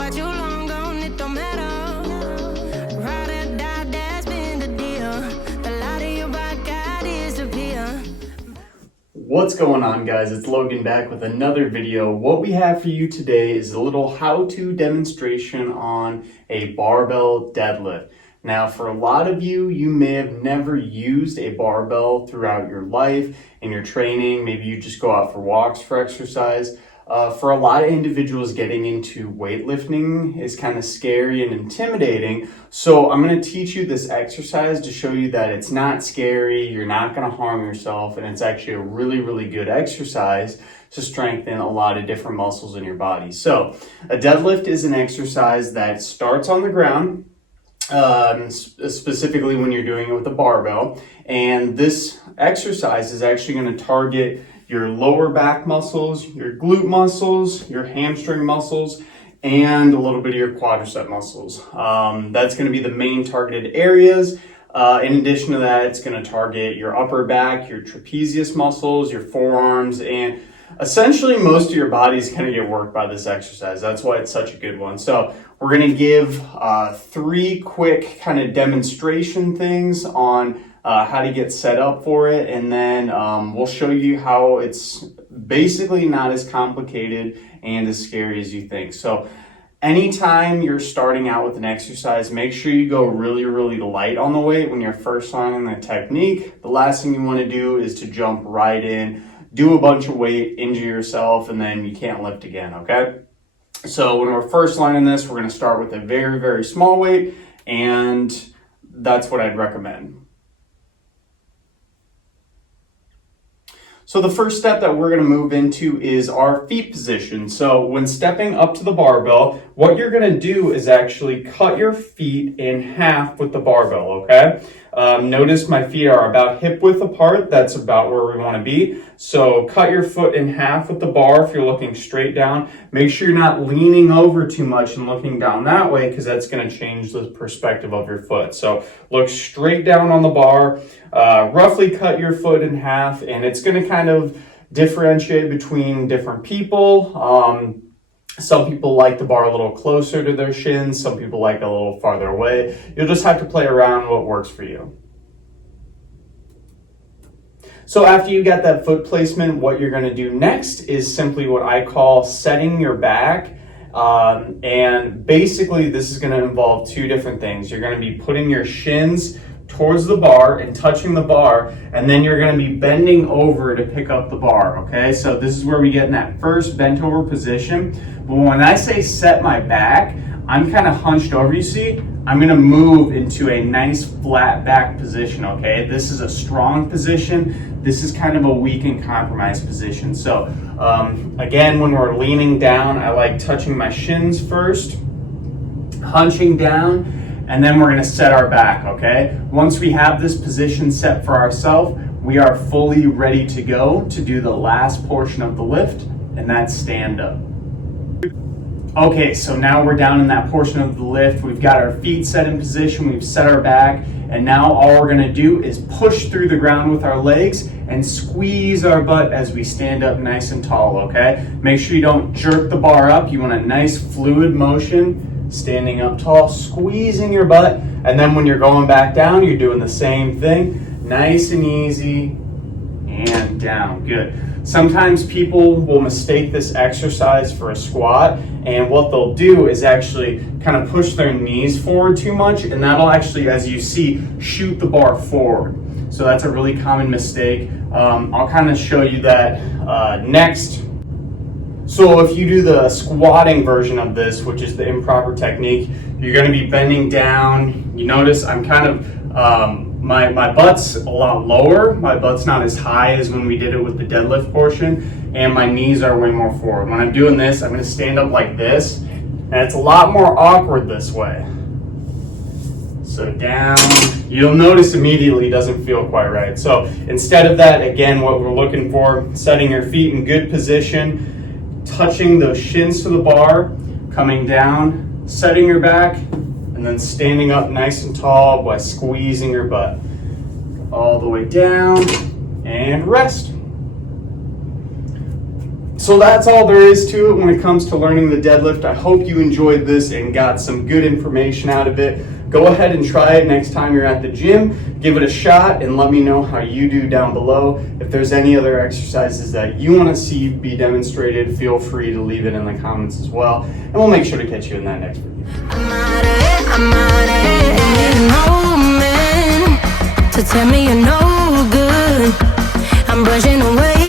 about you long gone, it don't matter. Ride or die, that's been the deal. The light of your rock, I disappear. What's going on, guys? It's Logan back with another video. What we have for you today is a little how-to demonstration on a barbell deadlift. Now, for a lot of you, you may have never used a barbell throughout your life in your training. Maybe you just go out for walks for exercise. For a lot of individuals, getting into weightlifting is kind of scary and intimidating. So I'm going to teach you this exercise to show you that it's not scary, you're not going to harm yourself, and it's actually a really, really good exercise to strengthen a lot of different muscles in your body. So a deadlift is an exercise that starts on the ground, specifically when you're doing it with a barbell. And this exercise is actually going to target your lower back muscles, your glute muscles, your hamstring muscles, and a little bit of your quadricep muscles. That's going to be the main targeted areas. In addition to that, it's going to target your upper back, your trapezius muscles, your forearms, and essentially most of your body is going to get worked by this exercise. That's why it's such a good one. So we're going to give 3 quick kind of demonstration things on how to get set up for it, and then we'll show you how it's basically not as complicated and as scary as you think. So anytime you're starting out with an exercise, make sure you go really, really light on the weight when you're first learning the technique. The last thing you want to do is to jump right in, do a bunch of weight, injure yourself, and then you can't lift again, okay? So when we're first learning this, we're going to start with a very, very small weight, and that's what I'd recommend. So the first step that we're going to move into is our feet position. So when stepping up to the barbell, what you're going to do is actually cut your feet in half with the barbell, okay? Notice my feet are about hip width apart. That's about where we want to be. So cut your foot in half with the bar if you're looking straight down. Make sure you're not leaning over too much and looking down that way, because that's going to change the perspective of your foot. So look straight down on the bar, roughly cut your foot in half, and it's going to kind of differentiate between different people. Some people like the bar a little closer to their shins. Some people like it a little farther away. You'll just have to play around what works for you. So after you got that foot placement, what you're going to do next is simply what I call setting your back. And basically this is going to involve 2 different things. You're going to be putting your shins towards the bar and touching the bar, and then you're going to be bending over to pick up the bar, okay? So this is where we get in that first bent over position. But when I say set my back, I'm kind of hunched over, you see? I'm going to move into a nice flat back position, okay? This is a strong position. This is kind of a weak and compromised position. So again, when we're leaning down, I like touching my shins first, hunching down, and then we're going to set our back, okay? Once we have this position set for ourselves, we are fully ready to go to do the last portion of the lift, and that's stand up. Okay, so now we're down in that portion of the lift. We've got our feet set in position, we've set our back, and now all we're going to do is push through the ground with our legs and squeeze our butt as we stand up nice and tall, okay? Make sure you don't jerk the bar up. You want a nice fluid motion. Standing up tall, squeezing your butt, and then when you're going back down, you're doing the same thing. Nice and easy, and down. Good. Sometimes people will mistake this exercise for a squat, and what they'll do is actually kind of push their knees forward too much, and that'll actually, as you see, shoot the bar forward. So that's a really common mistake. I'll kind of show you that next. So if you do the squatting version of this, which is the improper technique, you're going to be bending down. You notice I'm kind of, my butt's a lot lower. My butt's not as high as when we did it with the deadlift portion, and my knees are way more forward. When I'm doing this, I'm going to stand up like this, and it's a lot more awkward this way. So down, you'll notice immediately it doesn't feel quite right. So instead of that, again, what we're looking for, setting your feet in good position, touching those shins to the bar, coming down, setting your back, and then standing up nice and tall by squeezing your butt. All the way down, and rest. So that's all there is to it when it comes to learning the deadlift. I hope you enjoyed this and got some good information out of it. Go ahead and try it next time you're at the gym. Give it a shot and let me know how you do down below. If there's any other exercises that you want to see be demonstrated, feel free to leave it in the comments as well. And we'll make sure to catch you in that next video. I'm out of it, to tell me you're no good. I'm brushing away.